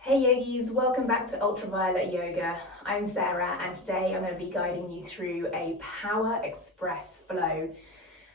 Hey yogis, welcome back to Ultraviolet Yoga. I'm Sarah and today I'm going to be guiding you through a Power Express flow.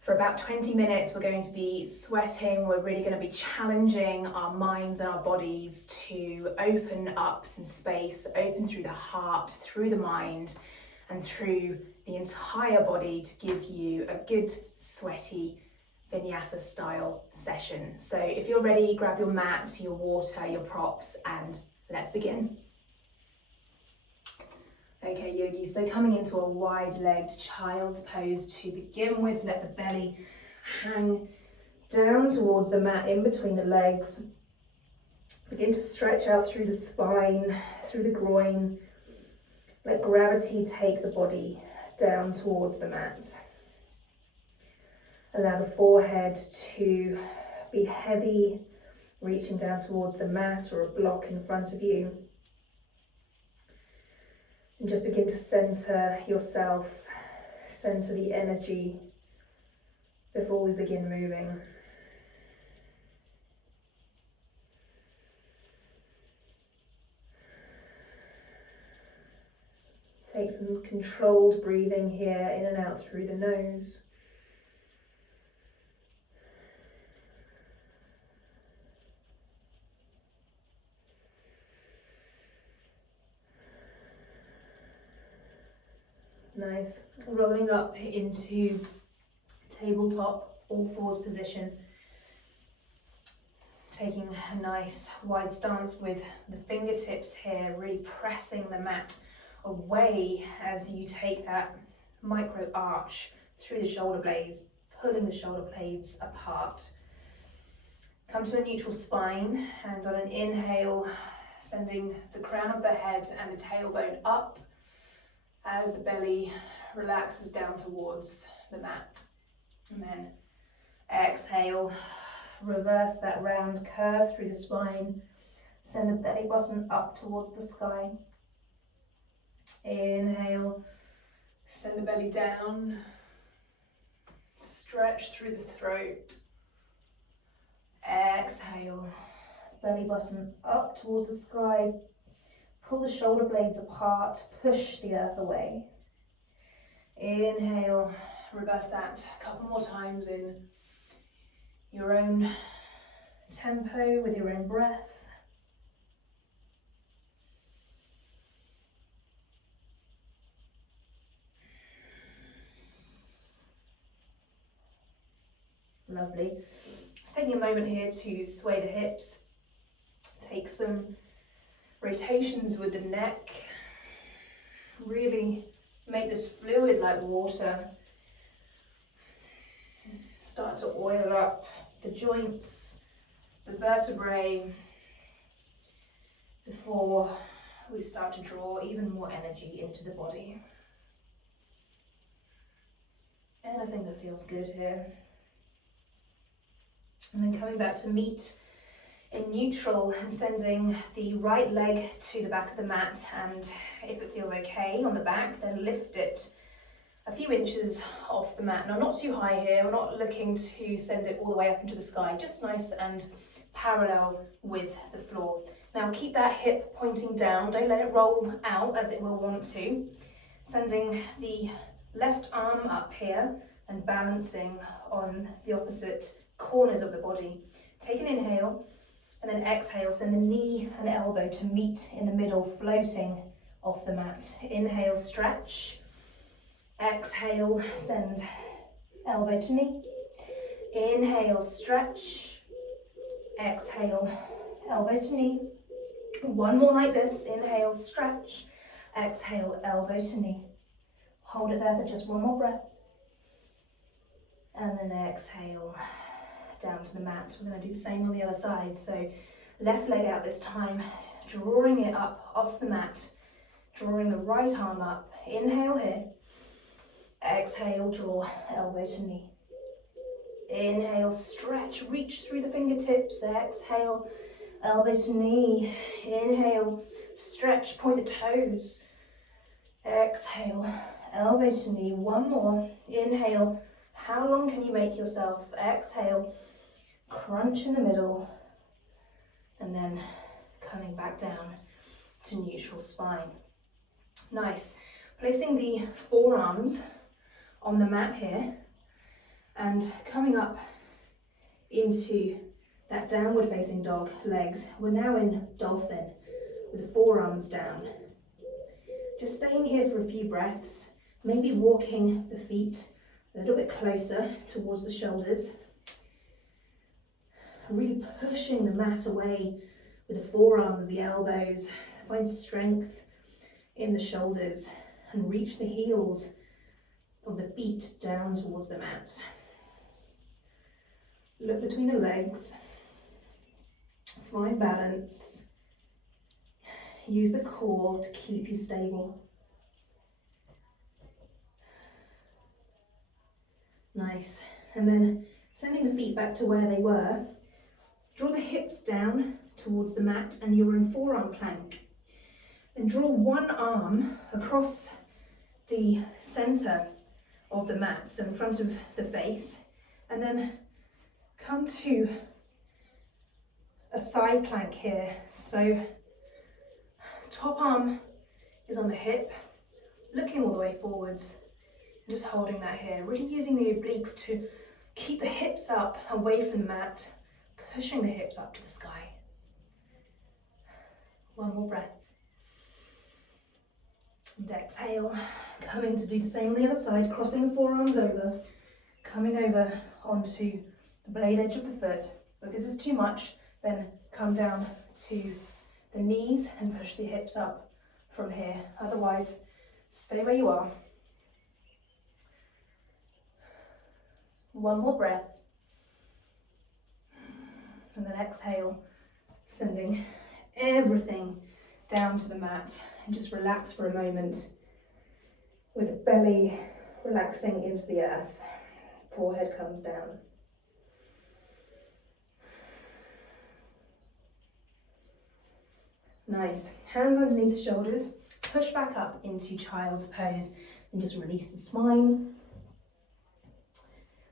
For about 20 minutes we're going to be sweating, we're really going to be challenging our minds and our bodies to open up some space, open through the heart, through the mind and through the entire body to give you a good sweaty vinyasa style session. So if you're ready, grab your mat, your water, your props, and let's begin. Okay, yogis, so coming into a wide-legged child's pose to begin with, let the belly hang down towards the mat in between the legs. Begin to stretch out through the spine, through the groin. Let gravity take the body down towards the mat. Allow the forehead to be heavy, reaching down towards the mat or a block in front of you. And just begin to center yourself, center the energy before we begin moving. Take some controlled breathing here, in and out through the nose. Nice. Rolling up into tabletop, all fours position. Taking a nice wide stance with the fingertips here, really pressing the mat away as you take that micro arch through the shoulder blades, pulling the shoulder blades apart. Come to a neutral spine and on an inhale, sending the crown of the head and the tailbone up as the belly relaxes down towards the mat. And then exhale, reverse that round curve through the spine. Send the belly button up towards the sky. Inhale, send the belly down. Stretch through the throat. Exhale, belly button up towards the sky. Pull the shoulder blades apart, push the earth away. Inhale, reverse that a couple more times in your own tempo, with your own breath. Lovely. Just taking a moment here to sway the hips. Take some rotations with the neck. Really make this fluid like water. Start to oil up the joints, the vertebrae, before we start to draw even more energy into the body. Anything that feels good here. And then coming back to meet in neutral and sending the right leg to the back of the mat, and if it feels okay on the back, then lift it a few inches off the mat. Now, not too high here, we're not looking to send it all the way up into the sky, just nice and parallel with the floor. Now keep that hip pointing down, don't let it roll out as it will want to. Sending the left arm up here and balancing on the opposite corners of the body. Take an inhale and then exhale, send the knee and elbow to meet in the middle, floating off the mat. Inhale, stretch. Exhale, send elbow to knee. Inhale, stretch. Exhale, elbow to knee. One more like this. Inhale, stretch. Exhale, elbow to knee. Hold it there for just one more breath. And then exhale down to the mat. We're going to do the same on the other side. So left leg out this time, drawing it up off the mat, drawing the right arm up. Inhale here. Exhale, draw elbow to knee. Inhale, stretch, reach through the fingertips. Exhale, elbow to knee. Inhale, stretch, point the toes. Exhale, elbow to knee. One more. Inhale. How long can you make yourself? Exhale, crunch in the middle, and then coming back down to neutral spine. Nice. Placing the forearms on the mat here and coming up into that downward facing dog legs. We're now in dolphin with the forearms down. Just staying here for a few breaths, maybe walking the feet a little bit closer towards the shoulders. Really pushing the mat away with the forearms, the elbows. Find strength in the shoulders and reach the heels of the feet down towards the mat. Look between the legs. Find balance. Use the core to keep you stable. Nice. And then sending the feet back to where they were. Draw the hips down towards the mat and you're in forearm plank. Then draw one arm across the center of the mat, so in front of the face, and then come to a side plank here. So top arm is on the hip, looking all the way forwards, and just holding that here, really using the obliques to keep the hips up away from the mat, pushing the hips up to the sky. One more breath. And exhale, coming to do the same on the other side, crossing the forearms over, coming over onto the blade edge of the foot. If this is too much, then come down to the knees and push the hips up from here. Otherwise, stay where you are. One more breath. And then exhale, sending everything down to the mat, and just relax for a moment with the belly relaxing into the earth. Forehead comes down. Nice. Hands underneath the shoulders. Push back up into child's pose and just release the spine.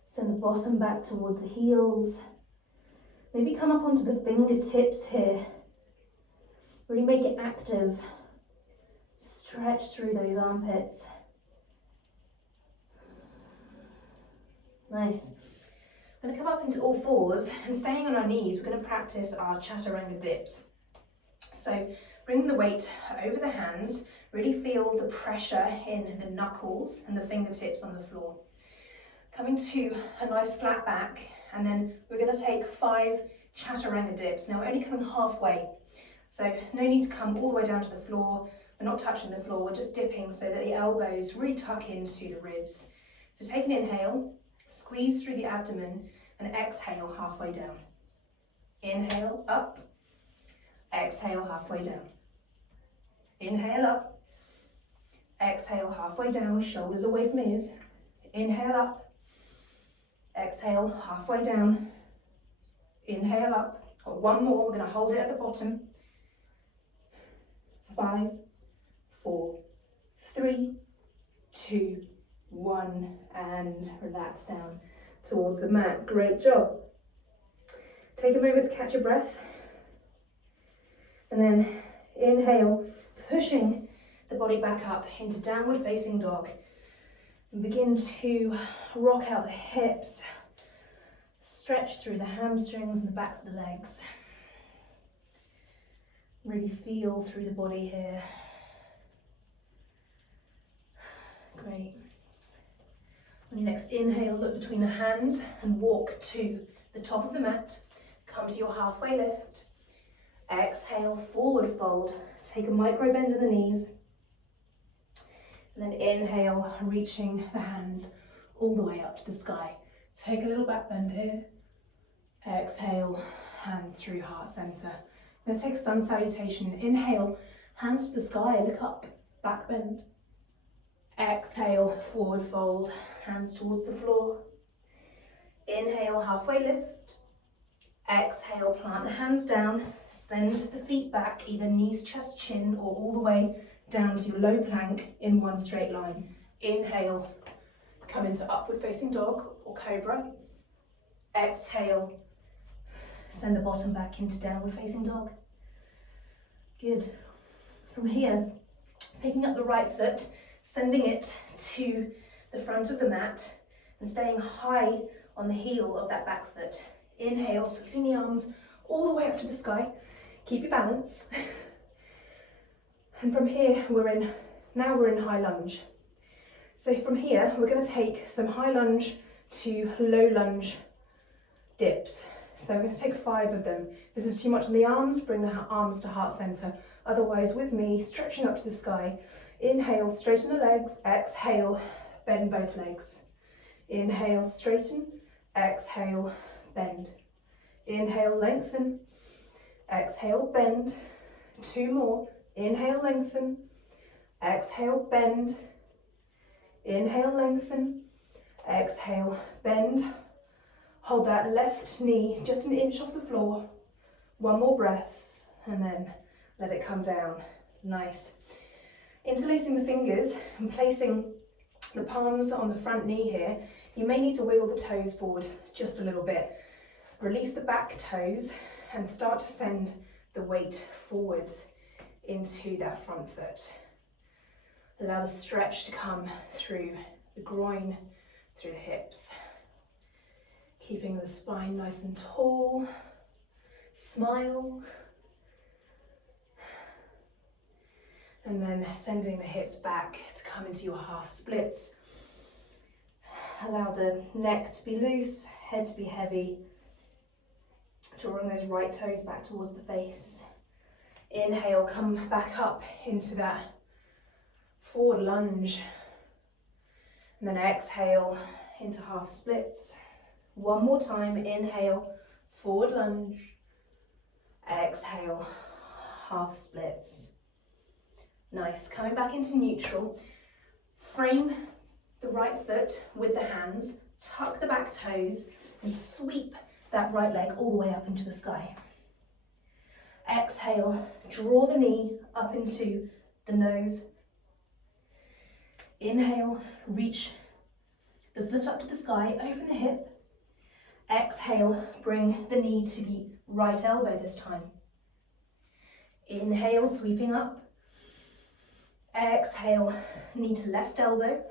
Send the bottom back towards the heels. Maybe come up onto the fingertips here. Really make it active. Stretch through those armpits. Nice. We're going to come up into all fours and staying on our knees, we're going to practice our chaturanga dips. So bringing the weight over the hands, really feel the pressure in the knuckles and the fingertips on the floor. Coming to a nice flat back, and then we're going to take 5 chaturanga dips. Now we're only coming halfway. So no need to come all the way down to the floor. We're not touching the floor, we're just dipping so that the elbows really tuck into the ribs. So take an inhale, squeeze through the abdomen, and exhale halfway down. Inhale up, exhale halfway down. Inhale up, exhale halfway down, shoulders away from ears. Inhale up, exhale halfway down. Inhale up. Got one more, we're going to hold it at the bottom. 5, 4, 3, 2, 1, and relax down towards the mat. Great job. Take a moment to catch your breath. And then inhale, pushing the body back up into downward facing dog. And begin to rock out the hips. Stretch through the hamstrings and the backs of the legs. Really feel through the body here. Great. On your next inhale, look between the hands and walk to the top of the mat. Come to your halfway lift. Exhale, forward fold. Take a micro bend in the knees. And then inhale, reaching the hands all the way up to the sky. Take a little back bend here. Exhale, hands through heart center. Now take a sun salutation. Inhale, hands to the sky, look up, back bend. Exhale, forward fold, hands towards the floor. Inhale, halfway lift. Exhale, plant the hands down, send the feet back, either knees, chest, chin, or all the way down to your low plank in one straight line. Inhale, come into upward facing dog or cobra. Exhale, send the bottom back into downward facing dog. Good. From here, picking up the right foot, sending it to the front of the mat and staying high on the heel of that back foot. Inhale, sweeping the arms all the way up to the sky. Keep your balance. And from here, we're in high lunge. So from here, we're going to take some high lunge to low lunge dips. So we're going to take 5 of them. If this is too much on the arms, bring the arms to heart center. Otherwise, with me, stretching up to the sky. Inhale, straighten the legs. Exhale, bend both legs. Inhale, straighten. Exhale, bend. Inhale, lengthen. Exhale, bend. 2 more. Inhale, lengthen. Exhale, bend. Inhale, lengthen. Exhale, bend. Hold that left knee just an inch off the floor. 1 more breath, and then let it come down. Nice. Interlacing the fingers and placing the palms on the front knee here. You may need to wiggle the toes forward just a little bit. Release the back toes and start to send the weight forwards into that front foot. Allow the stretch to come through the groin, through the hips. Keeping the spine nice and tall. Smile. And then sending the hips back to come into your half splits. Allow the neck to be loose, head to be heavy. Drawing those right toes back towards the face. Inhale, come back up into that forward lunge. And then exhale into half splits. 1 more time, inhale, forward lunge. Exhale, half splits. Nice, coming back into neutral. Frame the right foot with the hands, tuck the back toes and sweep that right leg all the way up into the sky. Exhale, draw the knee up into the nose. Inhale, reach the foot up to the sky, open the hip. Exhale, bring the knee to the right elbow this time. Inhale, sweeping up. Exhale, knee to left elbow,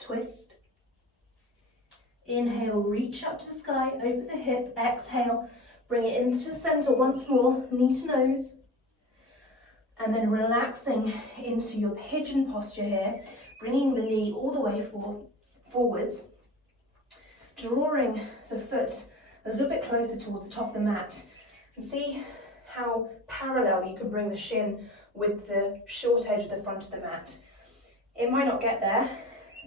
twist. Inhale, reach up to the sky, open the hip. Exhale, bring it into the center once more, knee to nose. And then relaxing into your pigeon posture here, bringing the knee all the way forwards. Drawing the foot a little bit closer towards the top of the mat. And see how parallel you can bring the shin with the short edge of the front of the mat. It might not get there,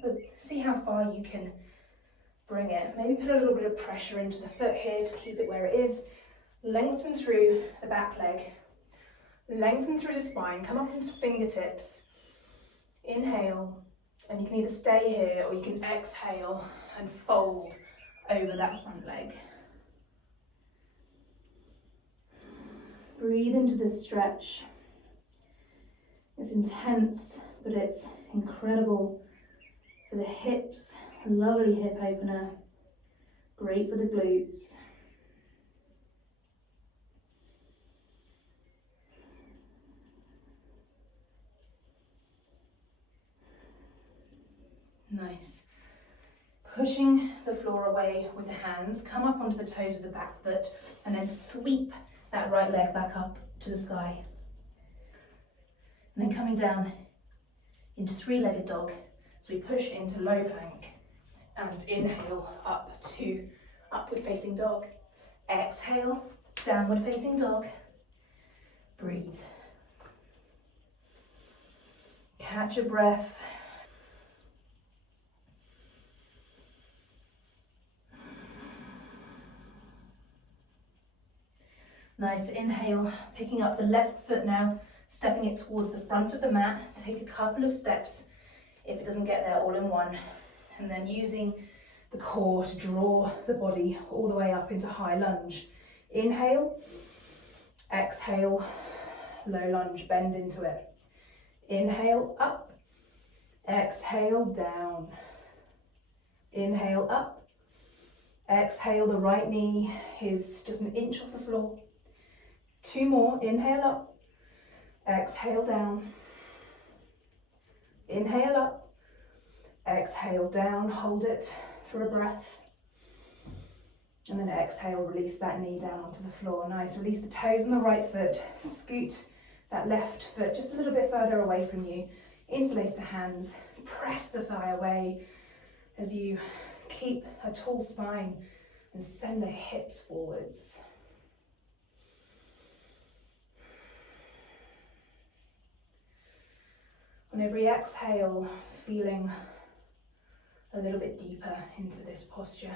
but see how far you can bring it. Maybe put a little bit of pressure into the foot here to keep it where it is. Lengthen through the back leg. Lengthen through the spine. Come up into fingertips. Inhale. And you can either stay here or you can exhale and fold over that front leg. Breathe into this stretch. It's intense, but it's incredible for the hips. A lovely hip opener. Great for the glutes. Nice. Pushing the floor away with the hands, come up onto the toes of the back foot, and then sweep that right leg back up to the sky. And then coming down into 3-legged dog. So we push into low plank and inhale up to upward facing dog. Exhale, downward facing dog. Breathe. Catch a breath. Nice, inhale, picking up the left foot now, stepping it towards the front of the mat. Take a couple of steps if it doesn't get there all in one. And then using the core to draw the body all the way up into high lunge. Inhale, exhale, low lunge, bend into it. Inhale, up, exhale, down. Inhale, up, exhale, the right knee is just an inch off the floor. 2 more, inhale up, Exhale down. Inhale up. Exhale down, hold it for a breath. And then exhale, release that knee down onto the floor. Nice, release the toes on the right foot. Scoot that left foot just a little bit further away from you. Interlace the hands, press the thigh away as you keep a tall spine and send the hips forwards. On every exhale, feeling a little bit deeper into this posture.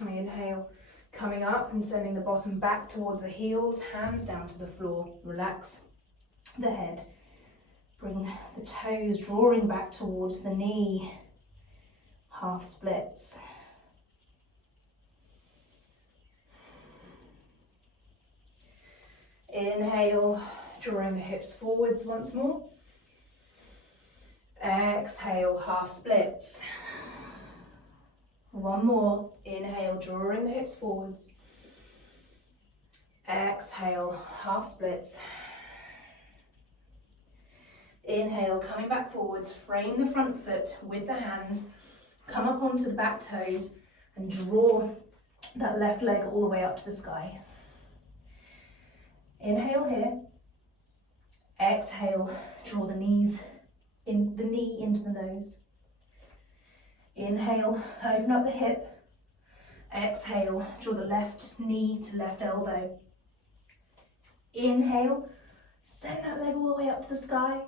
Inhale, coming up and sending the bottom back towards the heels, hands down to the floor. Relax the head. Bring the toes drawing back towards the knee. Half splits. Inhale, drawing the hips forwards once more. Exhale, half splits. One more. Inhale, drawing the hips forwards. Exhale, half splits. Inhale, coming back forwards, frame the front foot with the hands, come up onto the back toes and draw that left leg all the way up to the sky. Inhale here. Exhale, draw the knee into the nose. Inhale, open up the hip. Exhale, draw the left knee to left elbow. Inhale, send that leg all the way up to the sky.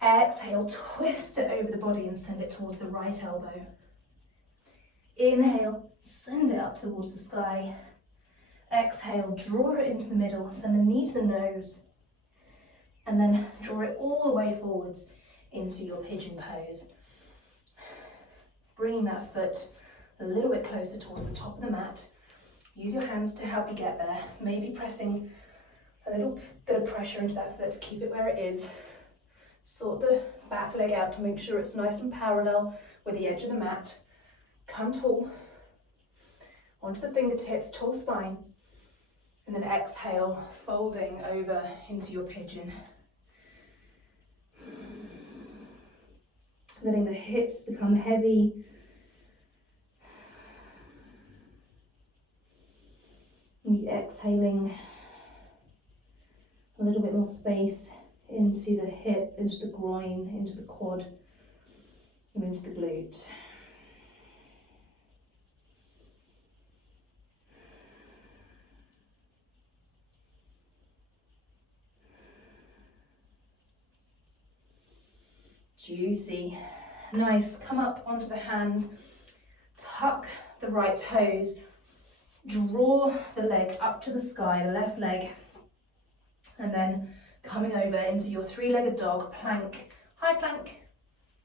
Exhale, twist it over the body and send it towards the right elbow. Inhale, send it up towards the sky. Exhale, draw it into the middle, send the knee to the nose, and then draw it all the way forwards into your pigeon pose. Bringing that foot a little bit closer towards the top of the mat. Use your hands to help you get there. Maybe pressing a little bit of pressure into that foot to keep it where it is. Sort the back leg out to make sure it's nice and parallel with the edge of the mat. Come tall, onto the fingertips, tall spine. And then exhale, folding over into your pigeon. Letting the hips become heavy. And exhaling a little bit more space into the hip, into the groin, into the quad, and into the glute. Juicy. Nice. Come up onto the hands, tuck the right toes, draw the leg up to the sky, the left leg, and then coming over into your three-legged dog, plank, high plank,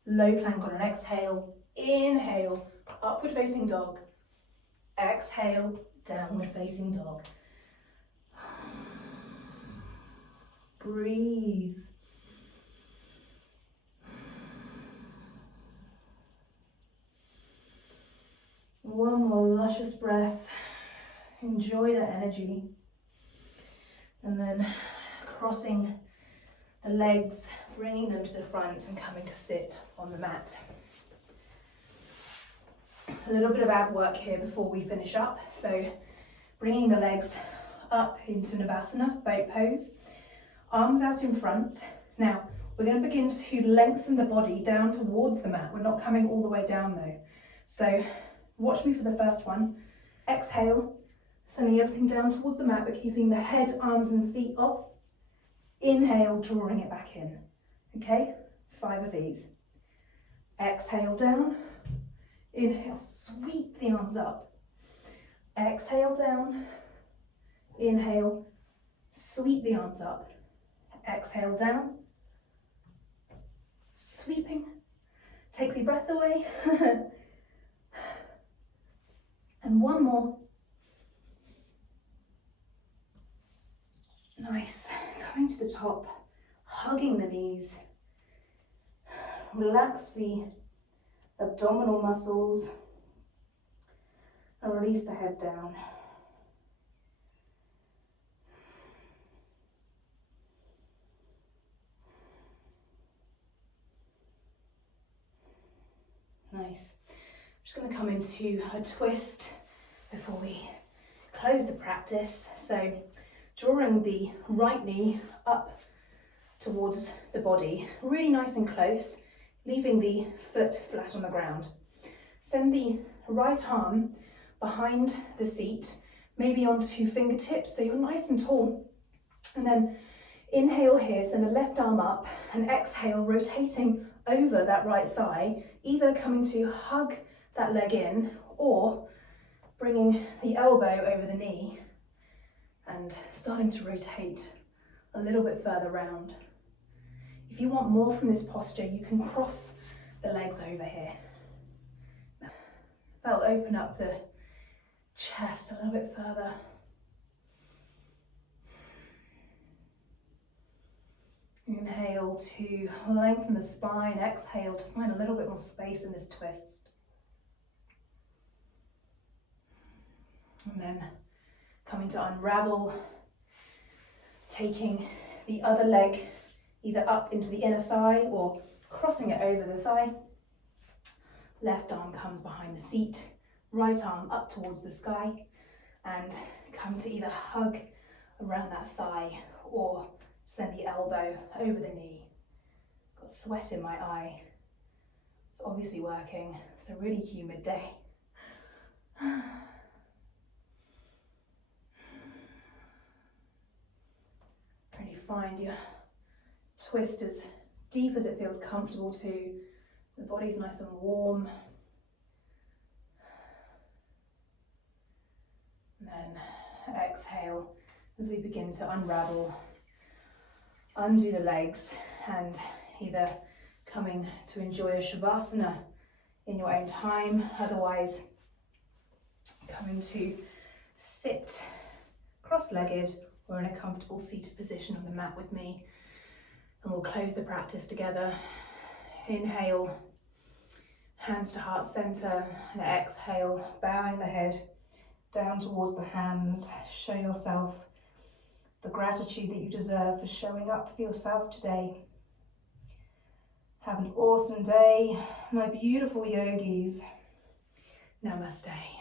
low plank on an exhale. Inhale, upward facing dog. Exhale, downward facing dog. Breathe. One more luscious breath. Enjoy that energy. And then crossing the legs, bringing them to the front and coming to sit on the mat. A little bit of ab work here before we finish up. So bringing the legs up into Navasana, boat pose. Arms out in front. Now, we're going to begin to lengthen the body down towards the mat. We're not coming all the way down though. So watch me for the first one. Exhale, sending everything down towards the mat, but keeping the head, arms and feet off. Inhale, drawing it back in. Okay, 5 of these. Exhale down. Inhale, sweep the arms up. Exhale down. Inhale, sweep the arms up. Exhale down. Sweeping. Take the breath away. And one more. Nice. Coming to the top, hugging the knees. Relax the abdominal muscles. and release the head down. Nice. I'm just going to come into a twist before we close the practice. So drawing the right knee up towards the body, really nice and close, leaving the foot flat on the ground. Send the right arm behind the seat, maybe onto fingertips, so you're nice and tall. And then inhale here, send the left arm up, and exhale, rotating over that right thigh, either coming to hug that leg in or bringing the elbow over the knee and starting to rotate a little bit further round. If you want more from this posture, you can cross the legs over here. That'll open up the chest a little bit further. Inhale to lengthen the spine, exhale to find a little bit more space in this twist. And then coming to unravel, taking the other leg either up into the inner thigh or crossing it over the thigh. Left arm comes behind the seat, right arm up towards the sky, and come to either hug around that thigh or send the elbow over the knee. Got sweat in my eye. It's obviously working. It's a really humid day. Really find your twist as deep as it feels comfortable to. The body's nice and warm. And then exhale as we begin to unravel. Undo the legs and either coming to enjoy a Shavasana in your own time, otherwise coming to sit cross-legged or in a comfortable seated position on the mat with me. And we'll close the practice together. Inhale, hands to heart center, and exhale, bowing the head down towards the hands. Show yourself the gratitude that you deserve for showing up for yourself today. Have an awesome day, my beautiful yogis. Namaste.